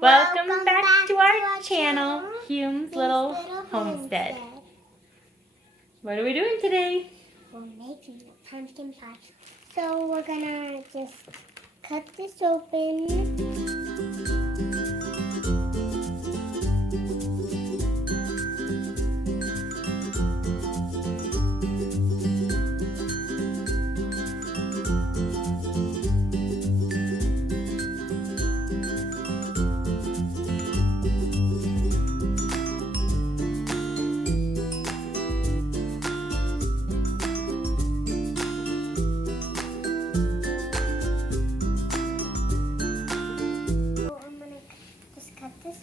Welcome back to our channel, Hume's Little Homestead. What are we doing today? We're making a pumpkin pie. So we're gonna just cut this open.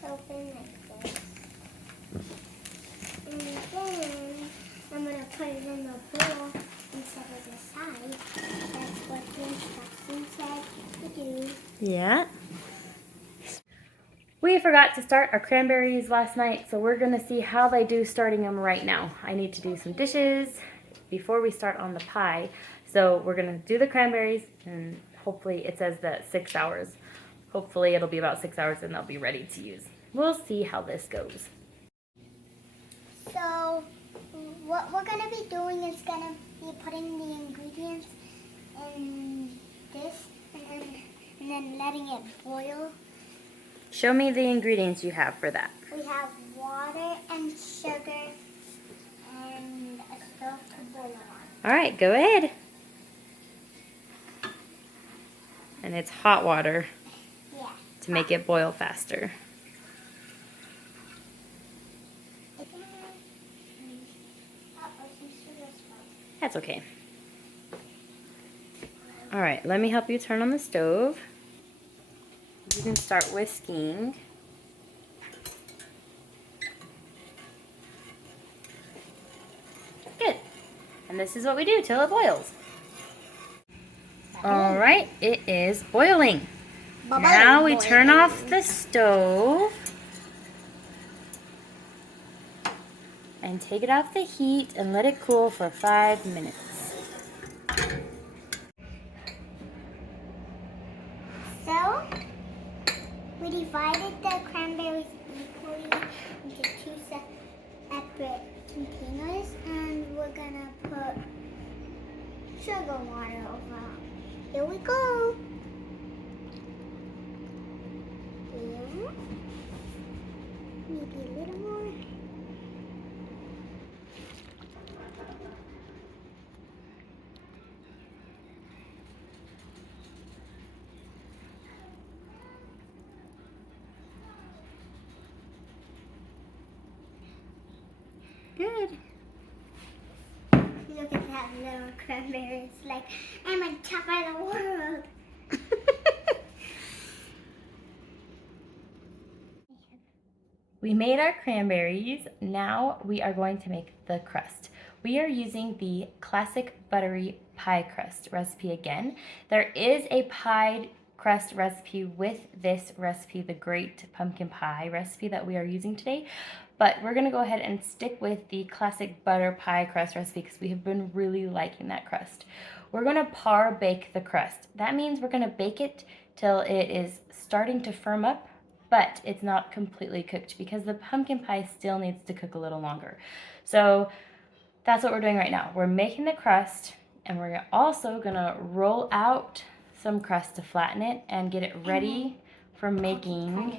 Open like this. And then I'm going to put it in the bowl instead of the side. That's what the instructions said to do. Yeah. We forgot to start our cranberries last night, so we're going to see how they do starting them right now. I need to do some dishes before we start on the pie. So we're going to do the cranberries, and hopefully it says that 6 hours. Hopefully it'll be about 6 hours and they'll be ready to use. We'll see how this goes. So what we're going to be doing is going to be putting the ingredients in this and then letting it boil. Show me the ingredients you have for that. We have water and sugar and a stove to boil on. All right, go ahead. And it's hot water. Yeah. To make it boil faster. That's okay. All right, let me help you turn on the stove. You can start whisking. Good. And this is what we do till it boils. All right, it is boiling. Now we turn off the stove and take it off the heat and let it cool for 5 minutes. So, we divided the cranberries equally into 2 separate containers, and we're gonna put sugar water over. Here we go. Here. Maybe a little more. Good. Look at that little cranberry. It's like, I'm on top of the world. We made our cranberries. Now we are going to make the crust. We are using the classic buttery pie crust recipe again. There is a pie crust recipe with this recipe, the Great Pumpkin Pie recipe that we are using today. But we're gonna go ahead and stick with the classic butter pie crust recipe because we have been really liking that crust. We're gonna par bake the crust. That means we're gonna bake it till it is starting to firm up, but it's not completely cooked because the pumpkin pie still needs to cook a little longer. So that's what we're doing right now. We're making the crust, and we're also gonna roll out some crust to flatten it and get it ready for making,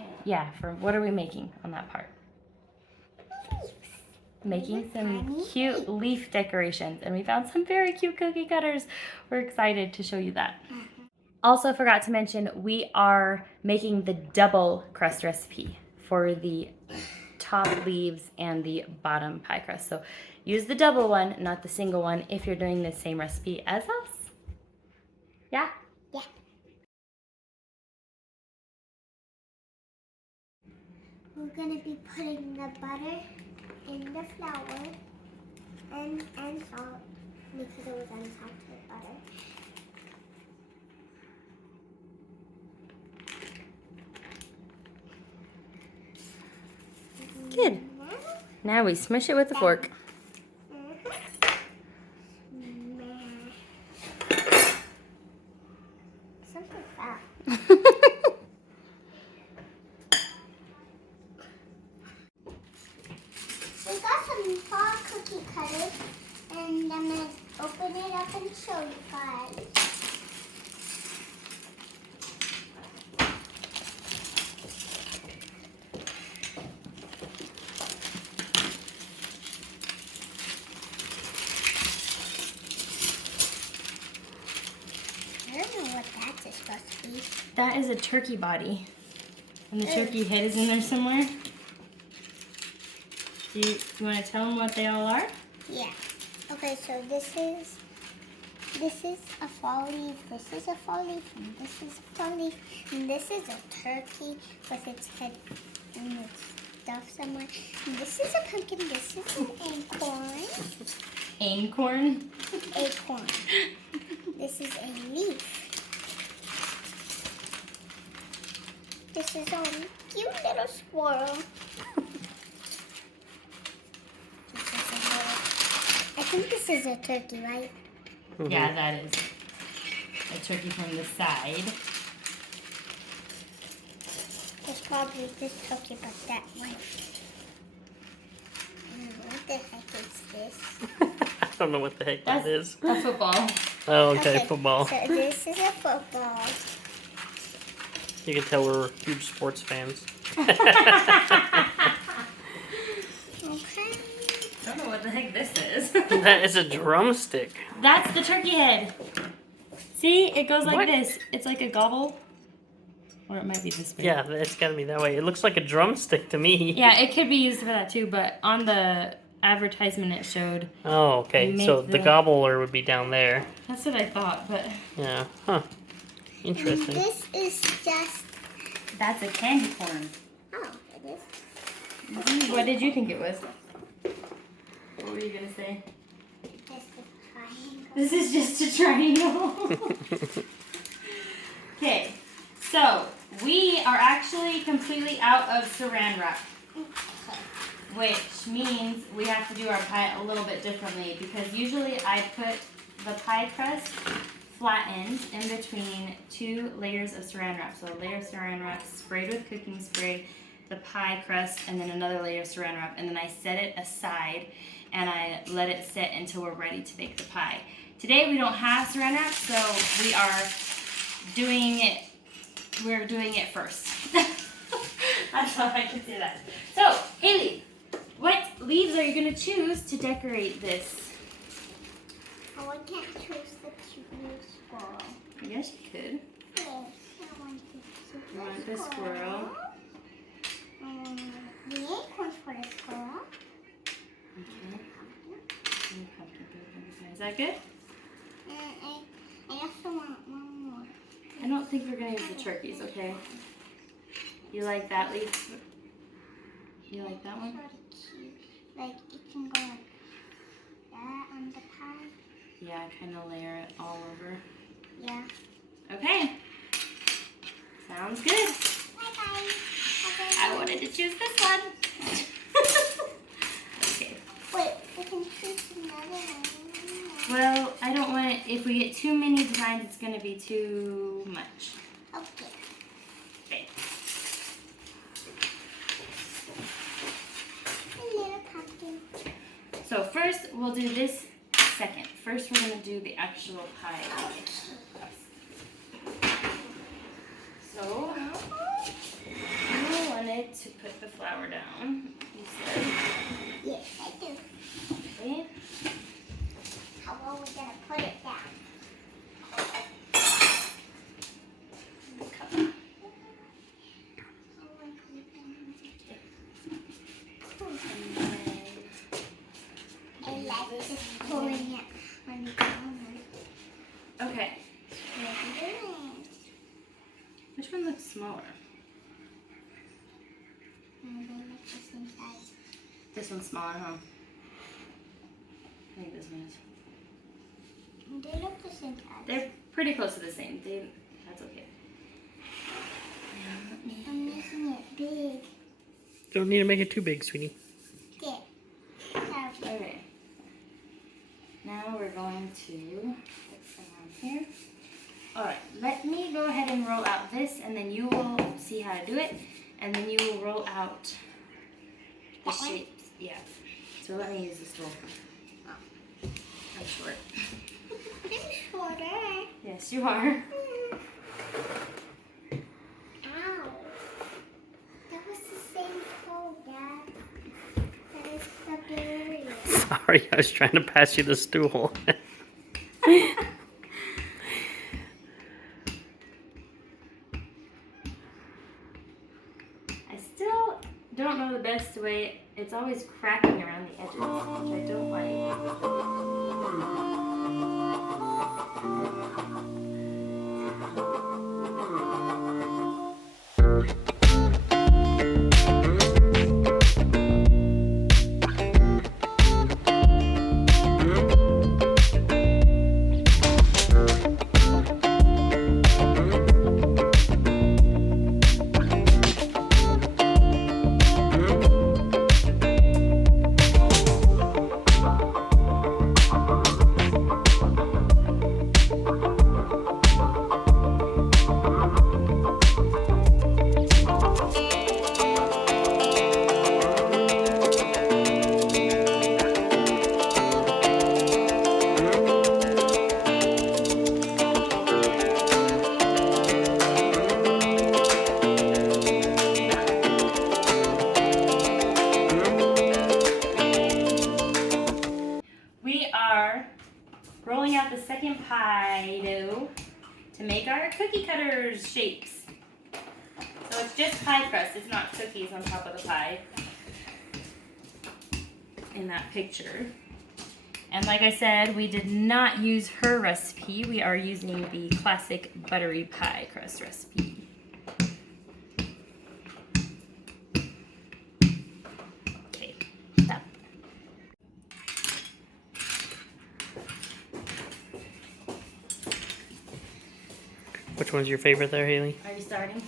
for what are we making on that part? Making some cute leaf decorations, and we found some very cute cookie cutters. We're excited to show you that. Also forgot to mention, we are making the double crust recipe for the top leaves and the bottom pie crust. So use the double one, not the single one, if you're doing the same recipe as us. Yeah? Yeah. We're going to be putting the butter in the flour and salt because it was unsalted butter. Good. Now we smush it with a fork. Something fell. some fall cookie cutters, and I'm gonna open it up and show you guys. I don't know what that's supposed to be. That is a turkey body. And the turkey head is in there somewhere. Do you want to tell them what they all are? Yeah. Okay, so this is a fall leaf, this is a fall leaf, and this is a fall leaf, and this is a turkey with its head and its stuff somewhere. And this is a pumpkin, this is an acorn. Acorn? Acorn. This is a leaf. This is a cute little squirrel. I think this is a turkey, right? Mhm. Yeah, that is a turkey from the side. It's probably this turkey, but that one. What the heck is this? I don't know what the heck that is. A football. Oh, okay, football. So this is a football. You can tell we're huge sports fans. Okay. I don't know what the heck this is. That is a drumstick. That's the turkey head. See, it goes like What? this. It's like a gobble. Or it might be this way. Yeah, it's gotta be that way. It looks like a drumstick to me. Yeah, it could be used for that too, but on the advertisement it showed. Oh, okay. You So make the the- gobbler would be down there. That's what I thought, but Yeah. Huh. And Interesting. this is just. that's a candy corn. Oh, it is. What did you think it was? What were you gonna say? Just a triangle. This is just a triangle. Okay, so we are actually completely out of saran wrap, which means we have to do our pie a little bit differently because usually I put the pie crust flattened in between 2 layers of saran wrap. So a layer of saran wrap sprayed with cooking spray, the pie crust, and then another layer of saran wrap, and then I set it aside and I let it sit until we're ready to bake the pie. Today we don't have saran wrap, so we're doing it first. That's how I can say that. So, Haley, what leaves are you going to choose to decorate this? Oh, I can't choose the cute little squirrel. Yes, you could. Yes, I want the cute You want little the squirrel? The acorns for the squirrel. Okay. And pumpkin pie. Is that good? And I also want one more. I don't think we're going to use the turkeys, okay? You like that leaf? You like that one? Sort of cute. Like it can go like that on the pie. Yeah, kind of layer it all over. Yeah. Okay. Sounds good. Bye bye. I wanted to choose this one. Okay. Wait, we can choose another one. Well, I don't want it, if we get too many designs, it's going to be too much. Okay. Okay. A little pumpkin. So first, we'll do this second. First, we're going to do the actual pie. So, you wanted to put the flour down, you said. Yes, I do. Okay. How are we gonna put it down? Cup. I like just pulling it on the corner. Okay. Which one looks smaller? And they make the same size. This one's smaller, huh? I think this one is. They look the same size. They're pretty close to the same. That's okay. I'm making it big. Don't need to make it too big, sweetie. There. Okay. Now we're going to put some on here. Alright, let me go ahead and roll out this and then you will see how to do it. And then you will roll out the That one? shapes. Yeah. so let me use the stool. I'm short. I'm shorter. Yes, you are. Ow. That was the same hole, Dad. That is hilarious. Sorry, I was trying to pass you the stool. I still don't know the best way. It's always cracking around the edges, which I don't like. We are rolling out the second pie dough to make our cookie cutters shapes. So it's just pie crust, it's not cookies on top of the pie in that picture. And like I said, we did not use her recipe. We are using the classic buttery pie crust recipe. Okay, stop. Which one's your favorite there, Haley? Are you starting?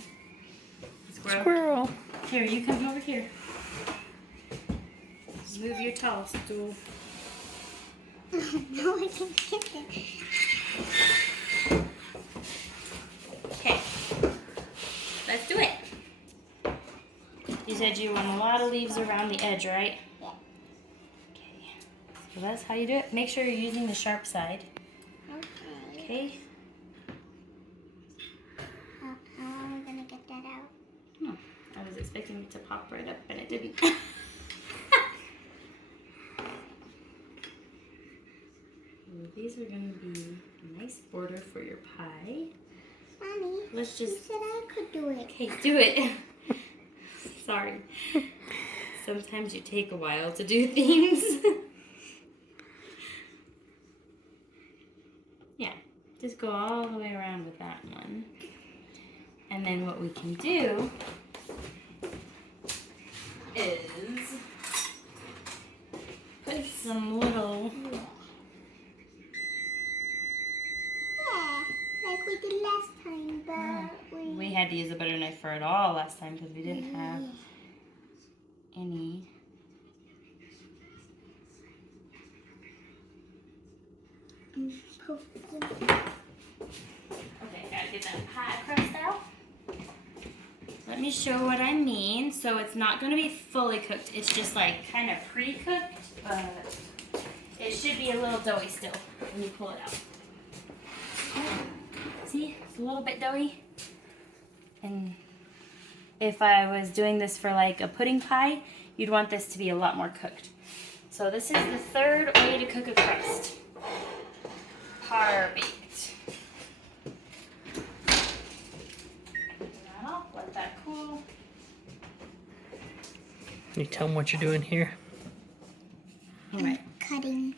Squirrel. Squirrel. Here, you come over here. Move your tall stool. No, I can get it. Okay, let's do it. You said you want a lot of leaves around the edge, right? Yeah. Okay, so that's how you do it. Make sure you're using the sharp side. Okay. Okay. How am I gonna get that out? I was expecting it to pop right up, and it didn't. These are going to be a nice border for your pie. Mommy, Let's you just... said I could do it. Okay, do it. Sorry. Sometimes you take a while to do things. Yeah, just go all the way around with that one. And then what we can do is put some little... Yeah, like we did last time, but We had to use a butter knife for it all last time because we didn't have any. Okay, gotta get that pie crust out. Let me show what I mean. So it's not gonna be fully cooked. It's just like kind of pre-cooked, but it should be a little doughy still when you pull it out. See, it's a little bit doughy. And if I was doing this for like a pudding pie, you'd want this to be a lot more cooked. So this is the third way to cook a crust. Par baked. Now, let that cool. Can you tell them what you're doing here? All right. Cutting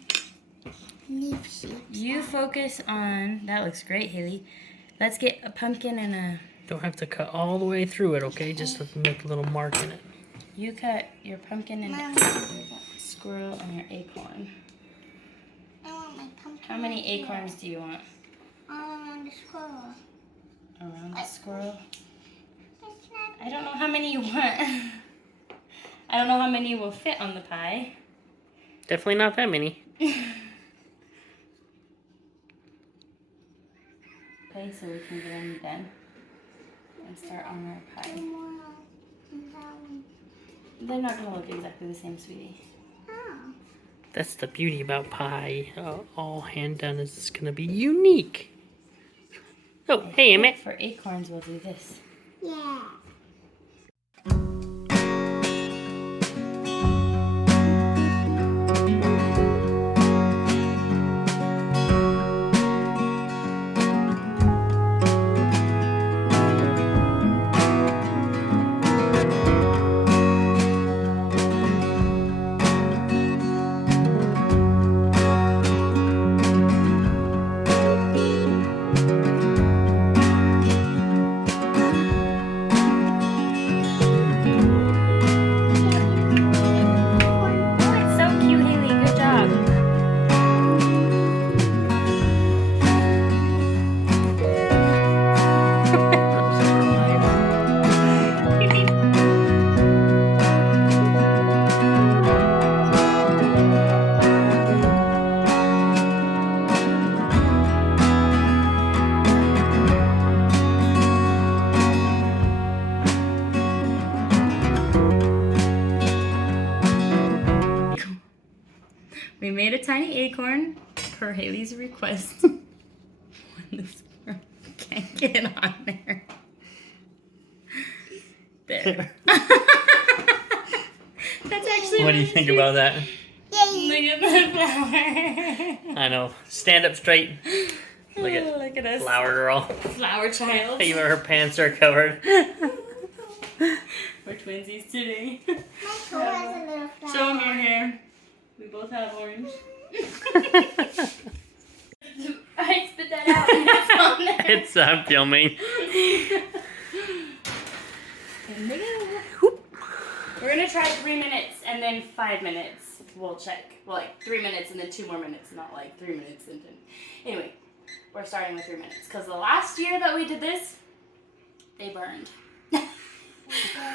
leaf shapes. You focus on, that looks great, Haley. Let's get a pumpkin and a, Don't have to cut all the way through it, okay? Just to make a little mark in it. you cut your pumpkin and Mom, squirrel and your acorn. I want my pumpkin. How many right here. acorns do you want? On the squirrel. Around the squirrel? It's not. I don't know how many you want. I don't know how many will fit on the pie. Definitely not that many. Okay, so we can get them done and start on our pie. Two more on that one. They're not gonna look exactly the same, sweetie. Oh. That's the beauty about pie. All hand done is it's gonna be unique. Oh, hey, Emmett. For acorns, we'll do this. Yeah. Oh, it's so cute, Haley. Good job. We made a tiny acorn per Haley's request. This girl can't get on there. There. That's actually What do you think about that? Yay. Look at the flower. I know. Stand up straight. Look at Look at us. flower girl. Flower child. Even her pants are covered. We're twinsies today. My toe has a little flower. Show them your hair. We both have orange. I spit that out and it's on there. It's filming. And look at that. We're gonna try 3 minutes and then 5 minutes. We'll check. Well, like 3 minutes and then 2 more minutes, not like 3 minutes and then. Anyway, we're starting with 3 minutes because the last year that we did this, they burned.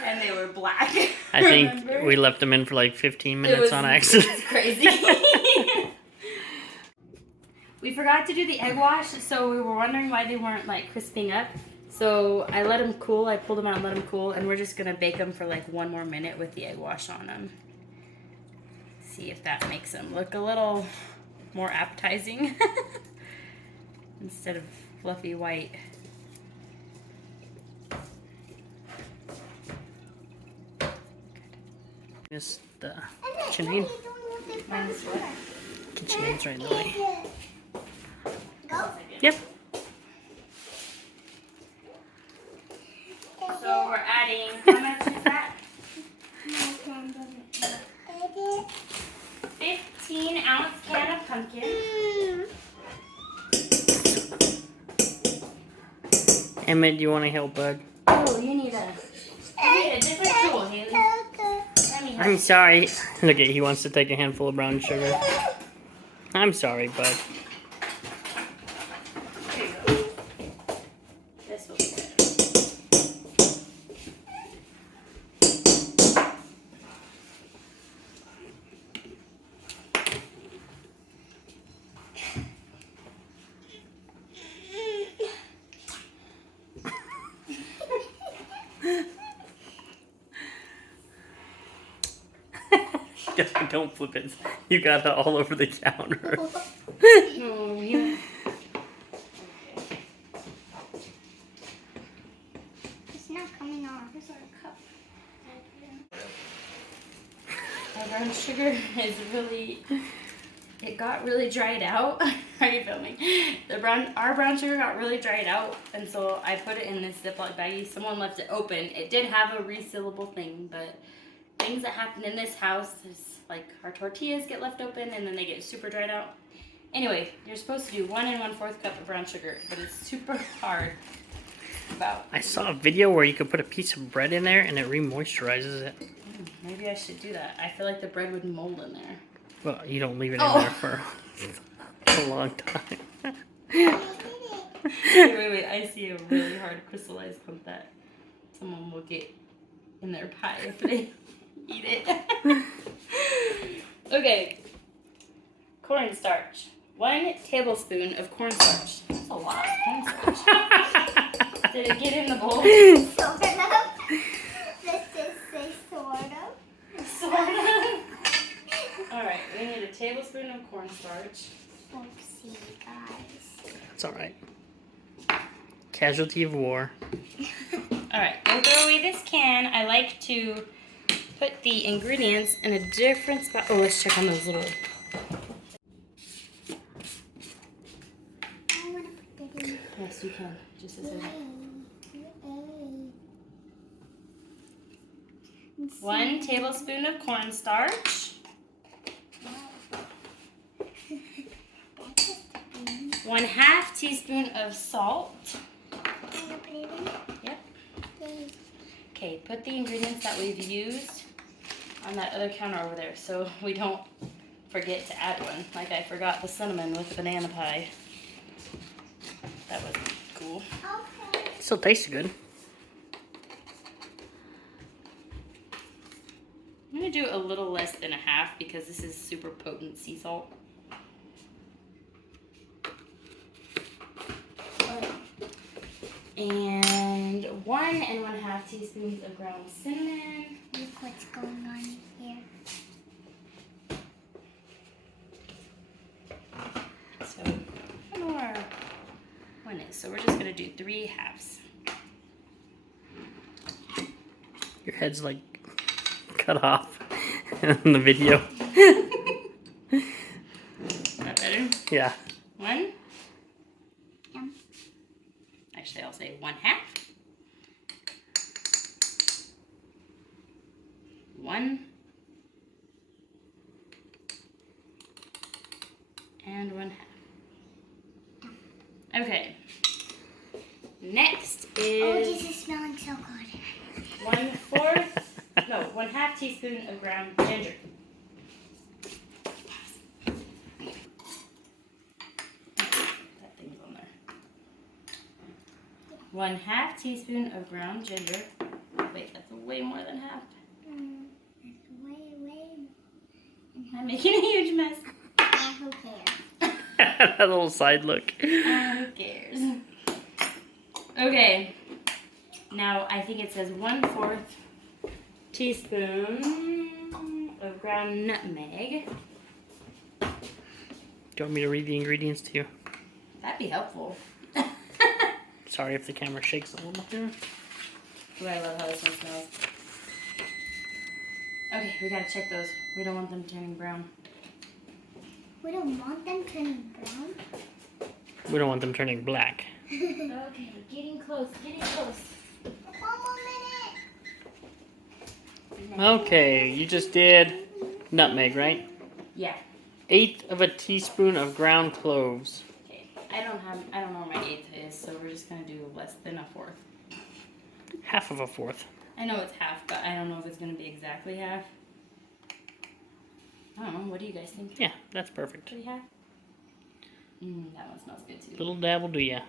And they were black. I think Remember? we left them in for like 15 minutes on accident. It was crazy. We forgot to do the egg wash, so we were wondering why they weren't like crisping up. So I let them cool. I pulled them out and let them cool, and we're just gonna bake them for like 1 more minute with the egg wash on them. See if that makes them look a little more appetizing instead of fluffy white. Just the And kitchen then aid. you don't want the Mine's flower. Kitchen aid's right in the way. Go. Yep. So we're adding, how much is that? My plan doesn't work. 15-ounce can of pumpkin. Emmett, do you want to help, bud? Oh, you need a different tool, Haley. Let me help. I'm sorry. Look at, he wants to take a handful of brown sugar. I'm sorry, bud. Here you go. This will be good. Don't flip it. You got it all over the counter. No, you. It's not coming off. Here's our cup. Our brown sugar is really. It got really dried out. Are you filming? Our brown sugar got really dried out, and so I put it in this Ziploc baggie. Someone left it open. It did have a resealable thing, but things that happen in this house is like our tortillas get left open and then they get super dried out. Anyway, you're supposed to do 1 1/4 cup of brown sugar, but it's super hard. I saw a video where you could put a piece of bread in there and it re-moisturizes it. Maybe I should do that. I feel like the bread would mold in there. Well, you don't leave it in Oh. there for a long time. Wait. I see a really hard crystallized clump that someone will get in their pie if they eat it. Okay. Cornstarch. 1 tablespoon of cornstarch. That's a lot of cornstarch. Did it get in the bowl? Sort of. Let's just say sort of. Sort of. Alright, we need a tablespoon of cornstarch. Oopsie, guys. It's all right. Casualty of war. All right, don't throw away this can. I like to put the ingredients in a different spot. Oh, let's check on those little. I want to put that in. Yes, you can. Just a second. Yay. 1 tablespoon of cornstarch. 1/2 teaspoon of salt. Can you put it in? Yep. Yay. Okay, put the ingredients that we've used on that other counter over there so we don't forget to add one. Like I forgot the cinnamon with banana pie. That was cool. Okay. Still tastes good. I'm gonna do a little less than 1/2 because this is super potent sea salt. And 1 1/2 teaspoons of ground cinnamon. Look what's going on here. So I don't know where our one is. So we're just gonna do 3/2. Your head's like cut off in the video. Is that better? Yeah. 1. Yum. Actually, I'll say 1/2. 1. And 1/2. Okay. Next Oh, is this is smelling so good. 1/2 teaspoon of ground ginger. That thing's on there. 1/2 teaspoon of ground ginger. Wait, that's way more than half. That's way more. I'm making a huge mess. Who cares? That little side look. Who cares? Okay. Now I think it says 1/4 teaspoon of ground nutmeg. Do you want me to read the ingredients to you? That'd be helpful. Sorry if the camera shakes a little here. Ooh, I love how this one smells. Okay, we gotta check those. We don't want them turning brown. We don't want them turning brown. We don't want them turning black. Okay, getting close, getting close. One more minute. Okay, you just did nutmeg, right? Yeah. 1/8 of a teaspoon of ground cloves. Okay. I don't know where my 1/8 is, so we're just gonna do less than 1/4. 1/2 of a 1/4. I know it's half, but I don't know if it's gonna be exactly half. I don't know. What do you guys think? Yeah, that's perfect. 3/2? That one smells good too. Little dab will do ya.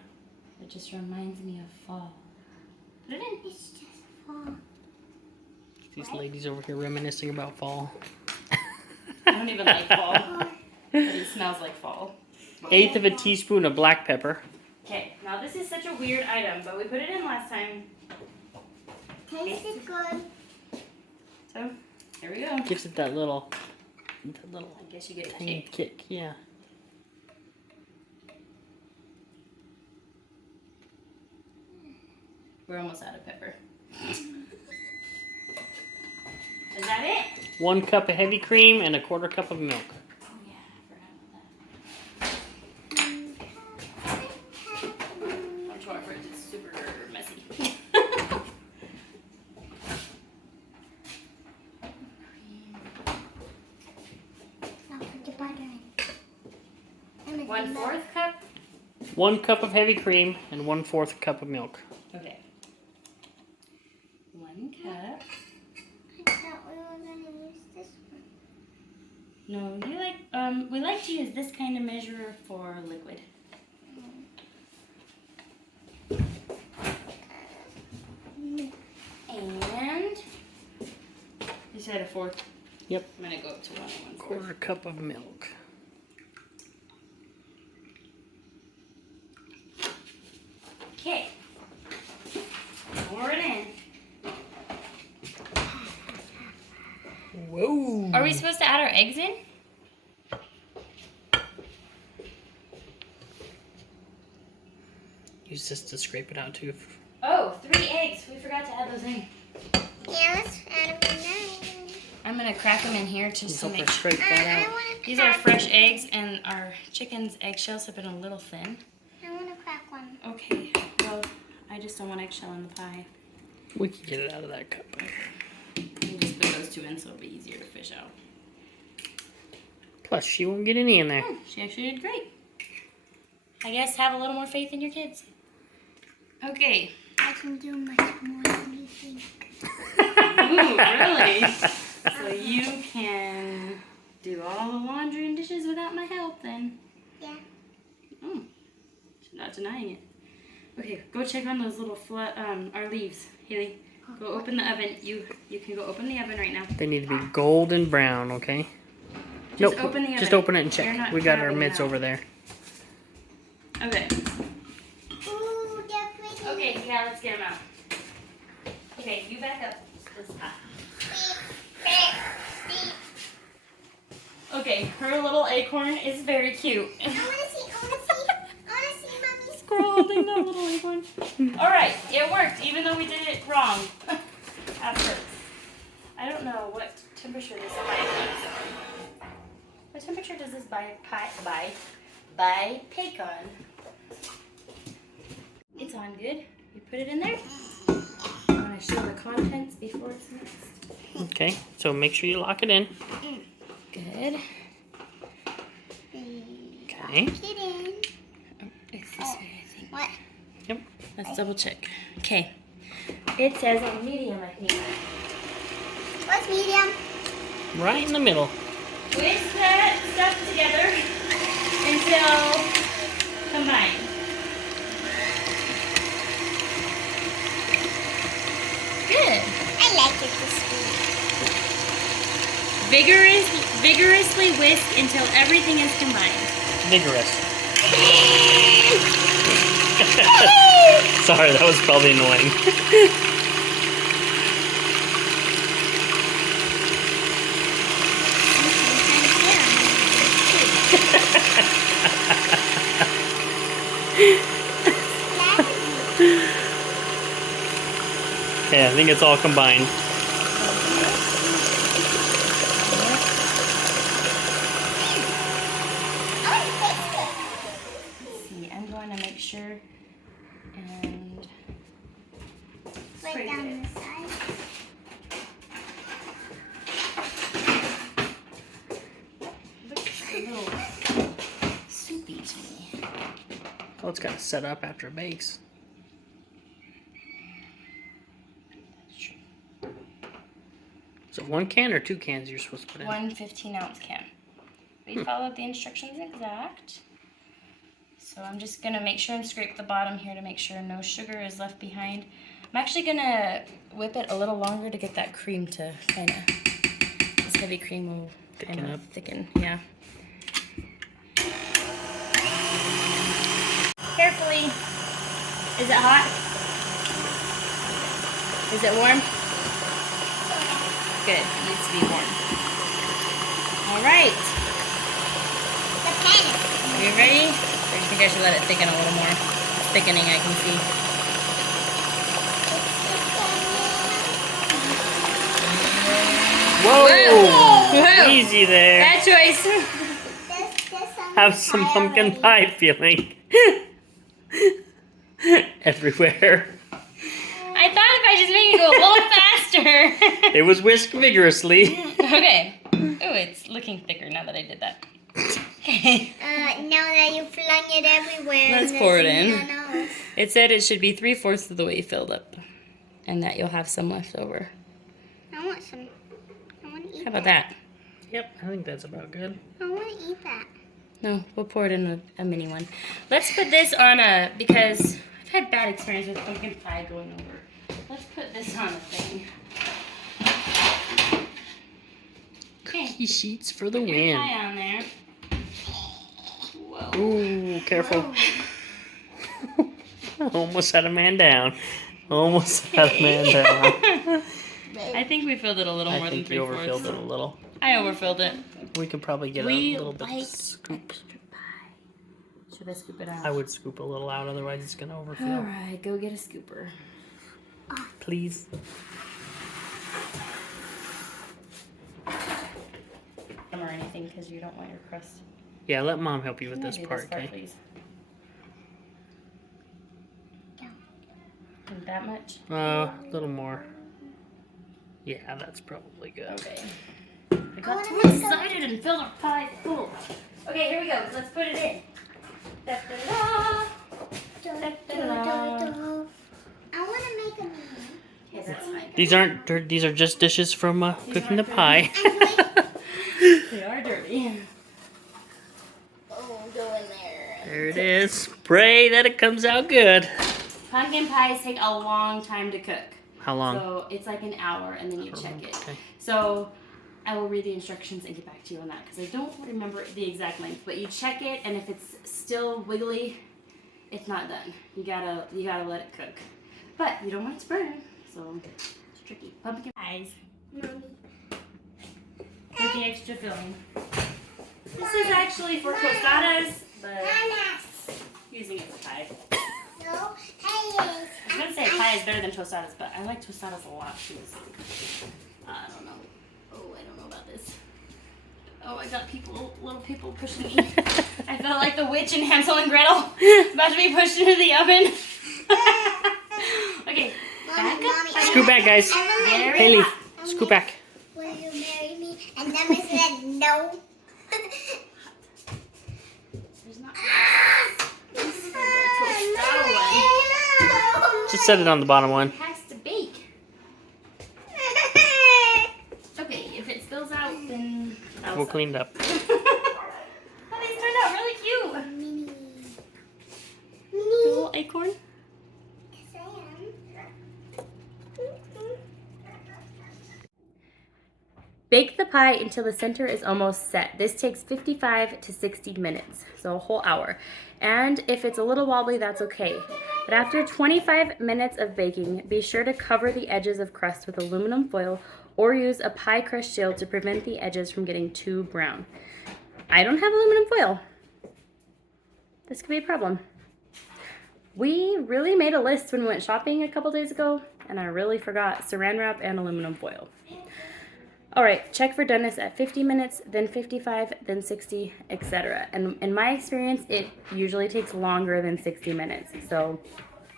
It just reminds me of fall. Put it in. It's just fall. These ladies over here reminiscing about fall. I don't even like fall, but it smells like fall. 1/8 of a teaspoon of black pepper. Okay, now this is such a weird item, but we put it in last time. Tasted good. So, here we go. Gives it that little I guess you get a tiny kick. kick. Yeah. We're almost out of pepper. Is that it? 1 cup of heavy cream and 1/4 cup of milk. Oh yeah, I forgot about that. I'm sure it's super messy. I'll put the butter in. And 1/4 cup? 1 cup of heavy cream and 1/4 cup of milk. Okay. 1 cup. I thought we were gonna use this one. No, we like to use this kind of measure for liquid. And you said 1/4. Yep. I'm gonna go up to 1 and 1/4. 1/4 cup of milk. Okay. Pour it in. Whoa. Are we supposed to add our eggs in? use this to scrape it out too. Oh, 3 eggs. We forgot to add those in. Yeah, let's add them in now. I'm gonna crack them in here just to Help her make sure. scrape that out. want to These are fresh eggs, and our chicken's eggshells have been a little thin. I want to crack one. Okay, well, I just don't want eggshell in the pie. We can get it out of that cup. You just put those 2 in so it'll be easier to fish out. Plus, she won't get any in there. Oh, she actually did great. I guess have a little more faith in your kids. Okay. I can do much more than you think. Ooh, really? So you can do all the laundry and dishes without my help then? Yeah. Oh, not denying it. Okay, go check on those little our leaves, Haley. Go open the oven. You can go open the oven right now. They need to be golden brown, okay? Just Nope, open the oven. just open it and You're check. not We got our grabbing mitts that. over there. Okay. Ooh, they're pretty. Okay, yeah, let's get them out. Okay, you back up this time. Okay, her little acorn is very cute. I want to see Mommy's. Scrolling that little acorn. All right, it worked, even though we did it wrong at first. I don't know what temperature this pie is on. What temperature does this bake on? It's on good. You put it in there. I want to show the contents before it's mixed. Okay, so make sure you lock it in. Good. Okay. Get in. Oh, it's this way, I think. What? Yep. Let's double check. Okay. It says on medium, I think. What's medium? Right in the middle. Whisk that stuff together until combined. Good. I like it this way. Vigorously whisk until everything is combined. Vigorous. Sorry, that was probably annoying. Yeah, I think it's all combined. Let's see, I'm going to make sure and Right scrape down it. the side. Looks a little soupy to me. Oh, it's got to set up after it bakes. So 1 can or 2 cans you're supposed to put in? 1 15-ounce can. We followed the instructions exact. So I'm just gonna make sure and scrape the bottom here to make sure no sugar is left behind. I'm actually gonna whip it a little longer to get that cream to kind of, this heavy cream will Thicken kind up. of thicken, yeah. Carefully. Is it hot? Is it warm? Good, it needs to be warm. All right, The pen. are you ready? Or do you think I should let it thicken a little more? It's thickening, I can see. Whoa! Whoa! Easy there. Bad choice. Have some pumpkin pie filling everywhere. I thought if I just made it go a little faster. It was whisked vigorously. Okay. Oh, it's looking thicker now that I did that. Okay. Now that you flung it everywhere. Let's and pour it there's in. none else. It said it should be 3/4 of the way filled up, and that you'll have some left over. I want some. I want to eat How about that? Yep, I think that's about good. I want to eat that. No, we'll pour it in a mini one. Let's put this on a, because I've had bad experience with pumpkin pie going over. Let's put this on a thing. Okay. Cookie sheets for the Put your win. pie on there. Whoa. Ooh, careful. Almost had a man down. Almost had a man down. I think we filled it a little more I than think you 3/4. overfilled it a little. I overfilled it. We could probably get We a little bit like of scoop. extra pie. So Should I scoop it out? I would scoop a little out, otherwise it's gonna All overfill. right, go get a scooper. Please. Or anything, because you don't want your crust. Yeah, let Mom help you with Can I this do part, okay? please? Need that much? A little more. Yeah, that's probably good. Okay. I got too excited and filled our pie full. Okay, here we go. Let's put it in. Da-da-da. Da-da-da. I want to make a meal. Okay, that's fine. These aren't dirt. These are just dishes from cooking the pie. They are dirty. Oh, go in there. There it is. Pray that it comes out good. Pumpkin pies take a long time to cook. How long? So it's like an hour and then you check it. Okay. So I will read the instructions and get back to you on that because I don't remember the exact length. But you check it, and if it's still wiggly, it's not done. You gotta let it cook. But you don't want it to burn, so it's tricky. Pumpkin pies with the extra filling. This is actually for tostadas, but using it for pie. No, hey, I was gonna say pie is better than tostadas, but I like tostadas a lot too. So I don't know. Oh, I don't know about this. Oh, I got little people pushing me. I felt like the witch in Hansel and Gretel, about to be pushed into the oven. Okay, back up. Scoot back, guys. Very Haley, hot. scoot back. will you marry me? And then we said no. There's not. This is the tostada one. Just set it on the bottom one. It has to bake. Okay, if it spills out, then that'll We'll suck. clean it up. Oh, these turned out really cute. Mini. The little acorn. Yes, I am. Bake the pie until the center is almost set. This takes 55 to 60 minutes, so a whole hour. And if it's a little wobbly, that's okay. But after 25 minutes of baking, be sure to cover the edges of crust with aluminum foil or use a pie crust shield to prevent the edges from getting too brown. I don't have aluminum foil. This could be a problem. We really made a list when we went shopping a couple days ago, and I really forgot saran wrap and aluminum foil. All right, check for doneness at 50 minutes, then 55, then 60, etc. And in my experience, it usually takes longer than 60 minutes. So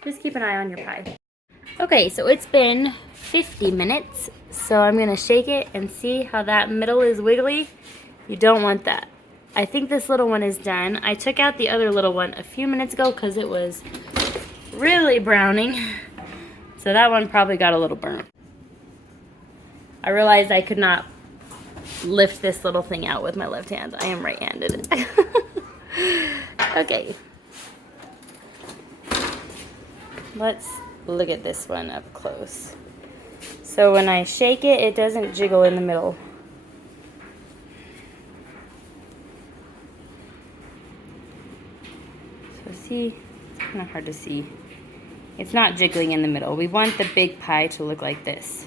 just keep an eye on your pie. Okay, so it's been 50 minutes. So I'm gonna shake it and see how that middle is wiggly. You don't want that. I think this little one is done. I took out the other little one a few minutes ago because it was really browning. So that one probably got a little burnt. I realized I could not lift this little thing out with my left hand. I am right-handed. Okay. Let's look at this one up close. So when I shake it, it doesn't jiggle in the middle. So see, it's kind of hard to see. It's not jiggling in the middle. We want the big pie to look like this.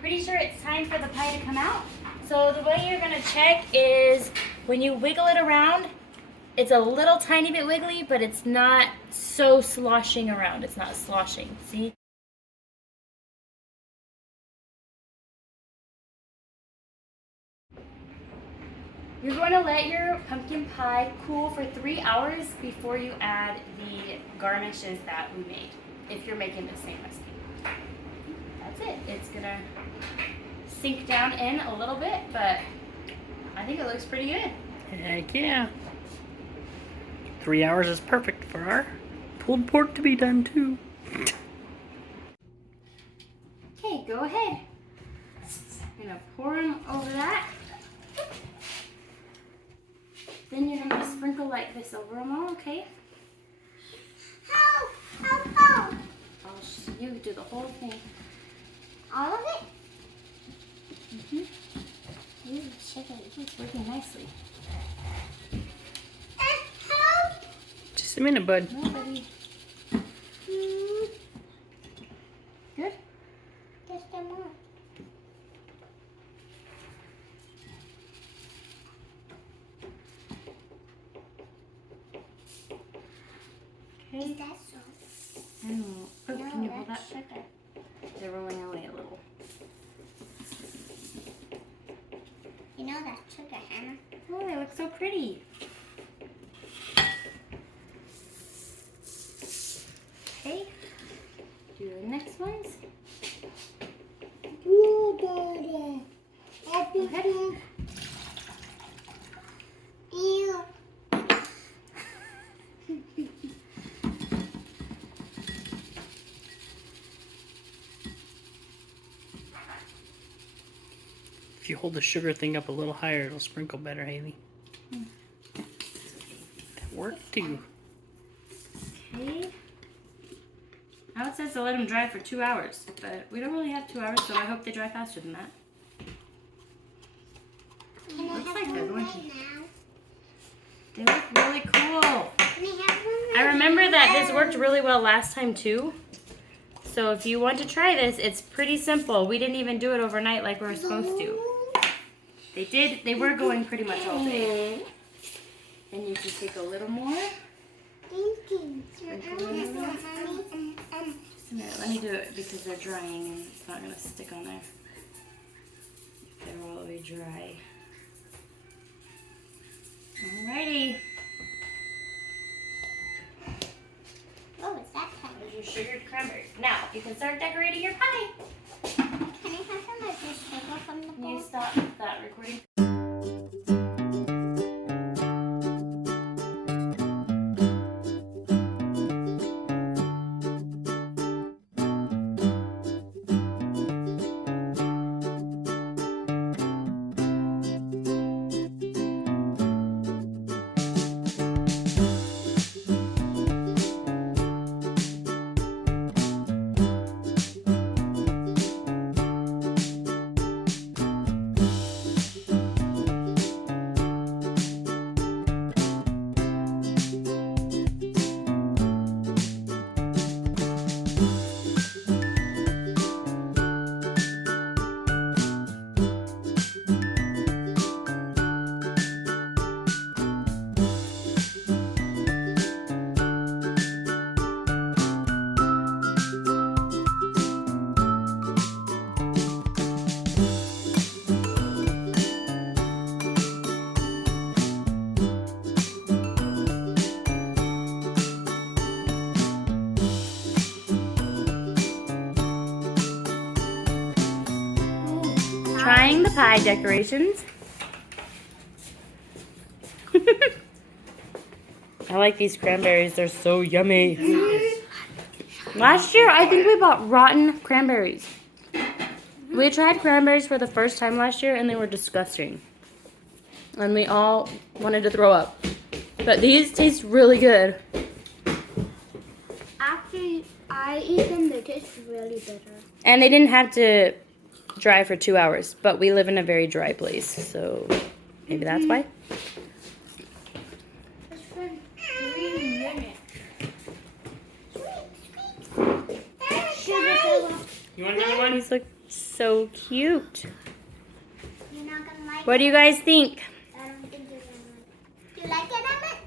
Pretty sure it's time for the pie to come out. So the way you're gonna check is when you wiggle it around, it's a little tiny bit wiggly, but it's not so sloshing around. It's not sloshing, see? You're going to let your pumpkin pie cool for 3 hours before you add the garnishes that we made, if you're making the same recipe. That's it. It's gonna sink down in a little bit, but I think it looks pretty good. Heck yeah. 3 hours is perfect for our pulled pork to be done too. Okay, go ahead. I'm gonna pour them over that. Then you're gonna sprinkle like this over them all, okay? Help! You do the whole thing. All of it? Ooh, shake it. It's working nicely. Help! Just a minute, bud. Nobody. Good? Just a more. Haley? that so? I don't know. Oh, No, can you hold that? that's sugar. They're rolling away a little. You know that's sugar, Hannah. Oh, they look so pretty. Okay. Do the next ones. You got it. Happy ahead. You. If you hold the sugar thing up a little higher, it'll sprinkle better, Haley. That worked too. Okay. Now it says to let them dry for 2 hours, but we don't really have 2 hours, so I hope they dry faster than that. Can I Looks have like one they're going right to- now? They look really cool. Can I have one I right remember that this now? worked really well last time too. So if you want to try this, it's pretty simple. We didn't even do it overnight like we were supposed to. They were going pretty much all day. And you can take a little more. Thank you. Sprinkle it in. Just a minute, let me do it because they're drying and it's not gonna stick on there. They're all the way dry. Alrighty. What was that kind? There's your sugared cranberries. Now you can start decorating your pie. Can I have some of this sugar from the bowl? Can you stop that recording? Trying the pie decorations. I like these cranberries. They're so yummy. Last year, I think we bought rotten cranberries. We tried cranberries for the first time last year, and they were disgusting. And we all wanted to throw up. But these taste really good. After I eat them, they taste really bitter. And they didn't have to dry for 2 hours. But we live in a very dry place, so maybe that's why. It's for 3 minutes. You want another one? These look so cute. You're not gonna like What do you guys think? I don't think you're gonna like it. You like it, Emmett?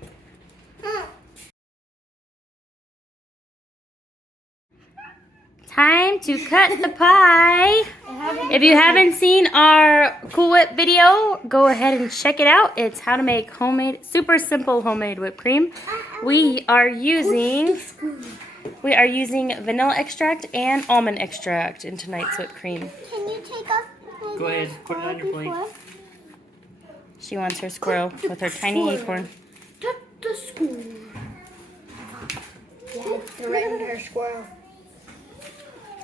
Huh. Time to cut the pie. If you haven't seen our Cool Whip video, go ahead and check it out. It's how to make super simple homemade whipped cream. We are using vanilla extract and almond extract in tonight's whipped cream. Can you take off my Go ahead, put it on your plate. before? She wants her squirrel with her tiny acorn. Cut the squirrel. Yeah, threatened her squirrel.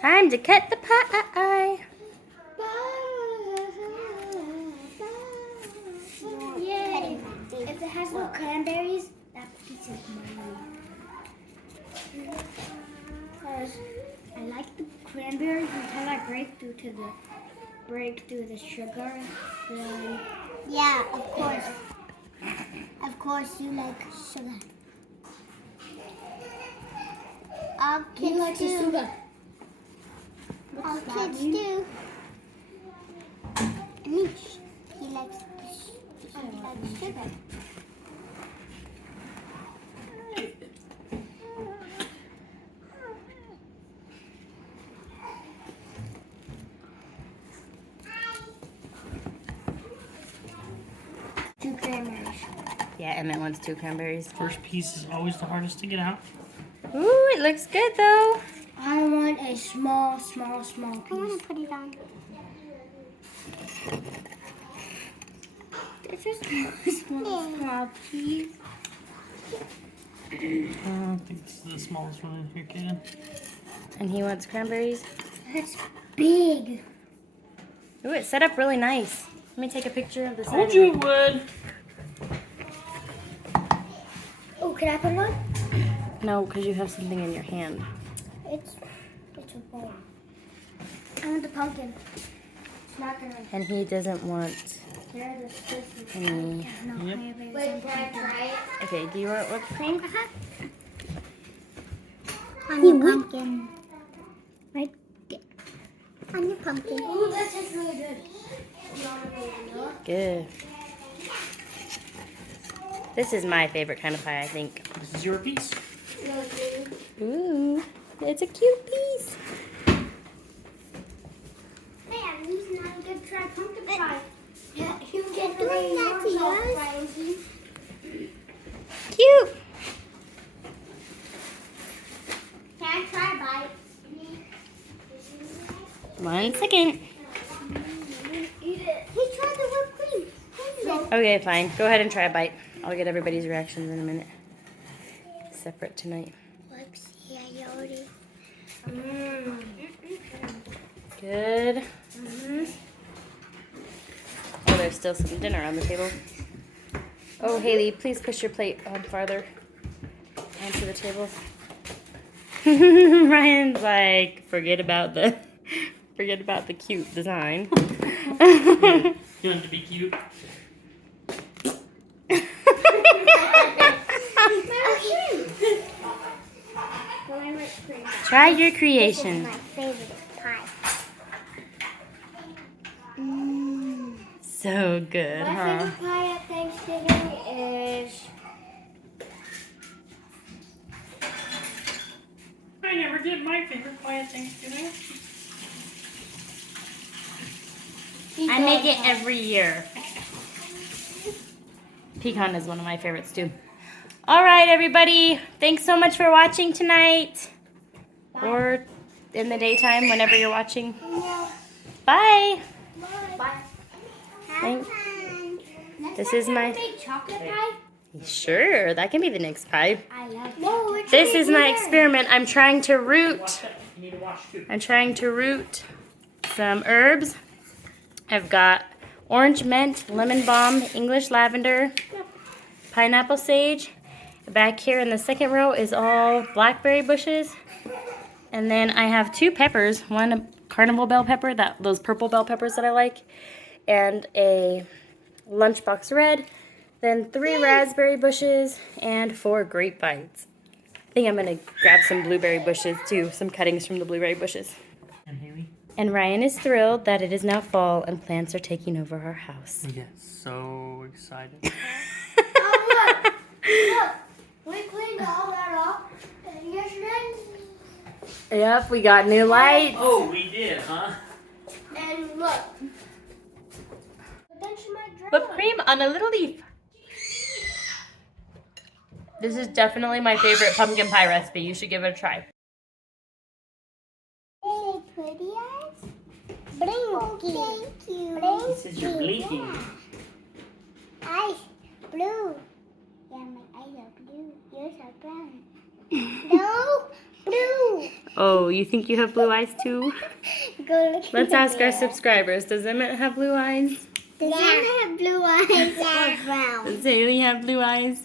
Time to cut the pie. Yay! If it has no cranberries, that piece is mine. Because I like the cranberries until I break through the sugar. Then yeah, of course. Of course, you like sugar. All kids do. All kids do. Anish, he likes sugar. Yeah, Emmett wants 2 cranberries. First piece is always the hardest to get out. Ooh, it looks good though. I want a small piece. I want to put it on. This is small piece. I think this is the smallest one in here, Kaden. And he wants cranberries. That's big. Ooh, it's set up really nice. Let me take a picture of the side. Told you it would. Oh, can I put it on? No, because you have something in your hand. It's a bowl. I want the pumpkin. It's not gonna. And he doesn't want There, this is. any. No, Yep. Wait, can I try it? Okay, do you want whipped cream? On your pumpkin. Right there. On your pumpkin. Ooh, that tastes really good. Good. This is my favorite kind of pie, I think. This is your piece. Ooh, it's a cute piece. Hey, I'm using that good try pumpkin pie. Yeah, you You're get doing that to yours? Cute. Can I try a bite? 1 second. Eat it. He tried the whipped cream. Okay, fine. Go ahead and try a bite. I'll get everybody's reactions in a minute. Separate tonight. Whoops. Yeah, you already. Good. Oh, there's still some dinner on the table. Oh, Haley, please push your plate on farther onto the table. Ryan's like, forget about the cute design. You want it to be cute? Try your This is creation. my favorite pie. So good, My huh? favorite pie at Thanksgiving is. I never did my favorite pie at Thanksgiving. I make it every year. Pecan is one of my favorites too. All right, everybody. Thanks so much for watching tonight. Or in the daytime, whenever you're watching. Bye. Bye. Thank- Next This time is can I my- make chocolate pie. Sure, that can be the next pie. I love. No, we're This trying is to my do experiment. I'm trying to root. You need to wash too. I'm trying to root some herbs. I've got orange mint, lemon balm, English lavender, pineapple sage. Back here in the second row is all blackberry bushes. And then I have 2 peppers, one a carnival bell pepper, those purple bell peppers that I like, and a lunchbox red, then 3 raspberry bushes, and 4 grapevines. I think I'm gonna grab some blueberry bushes too, some cuttings from the blueberry bushes. And Haley? And Ryan is thrilled that it is now fall and plants are taking over our house. Yes, so excited. Look, we cleaned all that up yesterday, Yep, we got new lights. Oh, we did, huh? and look. But then she might drown. Whipped cream on a little leaf. This is definitely my favorite pumpkin pie recipe. You should give it a try. Hey, pretty eyes. Blinky. Thank you. This is your blinking. Eyes blue. Yeah, my eyes are blue. Yours are brown. No, blue. Oh, you think you have blue eyes too? Go look. Let's ask our subscribers. Does Emmett have blue eyes? Does Anna have blue eyes or brown? Does Haley have blue eyes?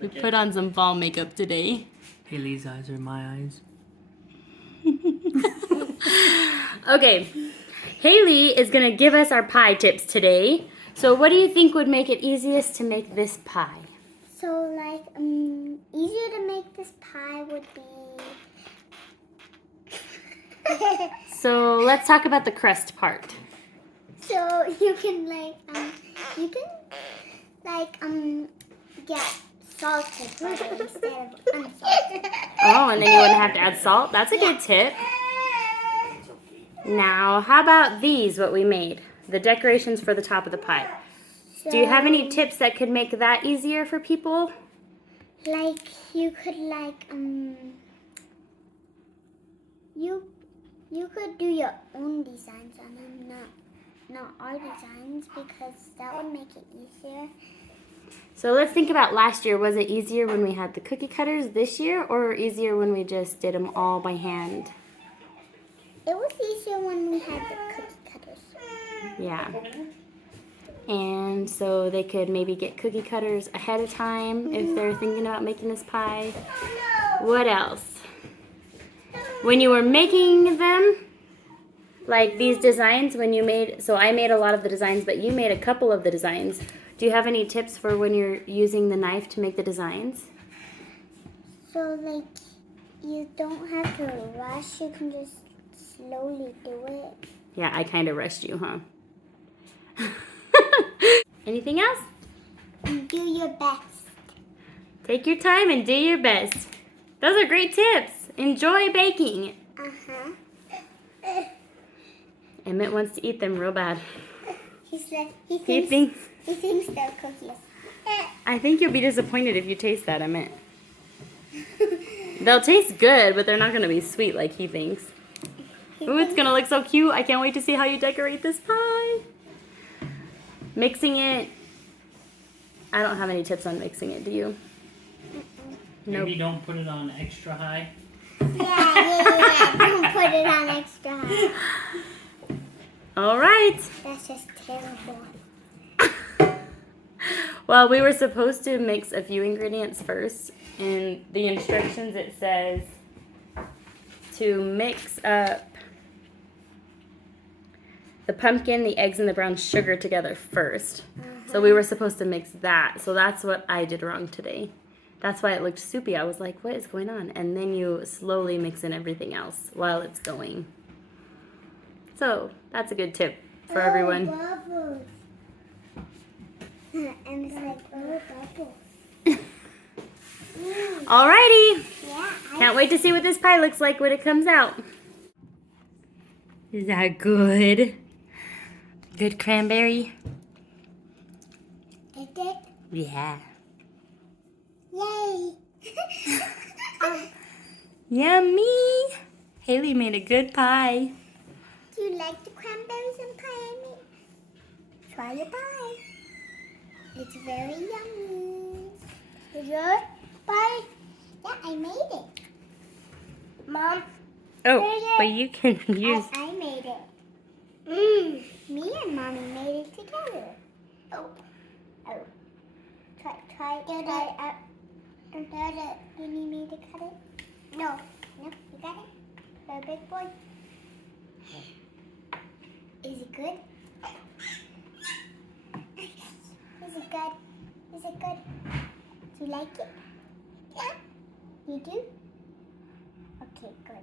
We put on some fall makeup today. Haley's eyes are my eyes. Okay, Haley is gonna give us our pie tips today. So what do you think would make it easiest to make this pie? So, like, easier to make this pie would be. So let's talk about the crust part. So you can get salted butter instead of unsalted. Oh, and then you wouldn't have to add salt. That's a good tip. Now, how about these, what we made? The decorations for the top of the pie. Do you have any tips that could make that easier for people? Like you could you could do your own designs on them, not our designs, because that would make it easier. So let's think about last year. Was it easier when we had the cookie cutters this year, or easier when we just did them all by hand? It was easier when we had the cookie cutters. Yeah. And so they could maybe get cookie cutters ahead of time if they're thinking about making this pie. What else? When you were making them, like these designs, when you made, so I made a lot of the designs, but you made a couple of the designs. Do you have any tips for when you're using the knife to make the designs? So like you don't have to rush, you can just slowly do it. Yeah, I kind of rushed you, huh? Anything else? Do your best. Take your time and do your best. Those are great tips. Enjoy baking. Uh-huh. Emmett wants to eat them real bad. He He thinks thinks, they're cookies. I think you'll be disappointed if you taste that, Emmett. They'll taste good, but they're not going to be sweet like he thinks. Ooh, it's going to look so cute. I can't wait to see how you decorate this pie. Mixing it. I don't have any tips on mixing it, do you? Nope. Maybe don't put it on extra high. Yeah. Don't put it on extra high. All right. That's just terrible. Well, we were supposed to mix a few ingredients first. In the instructions, it says to mix up the pumpkin, the eggs, and the brown sugar together first. So we were supposed to mix that. So that's what I did wrong today. That's why it looked soupy. I was like, what is going on? And then you slowly mix in everything else while it's going. So that's a good tip for everyone. Bubbles. And it's like, oh, bubbles. Alrighty. Yeah. Can't wait to see what this pie looks like when it comes out. Is that good? Good cranberry? Is it? Yeah. Yay. Yummy! Haley made a good pie. Do you like the cranberries and pie I made? Try your pie. It's very yummy. Is your pie? Yeah, I made it. Mom, Oh, but you can use... I made it. Me and Mommy made it together. Oh. Try it. Do you need me to cut it? No, you got it? For a big boy? Is it good? Is it good? Is it good? Do you like it? Yeah. You do? Okay, good.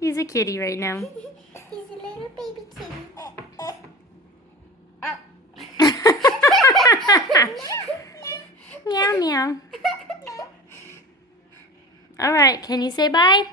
He's a kitty right now. He's a little baby kitty. Meow, meow. All right, can you say bye?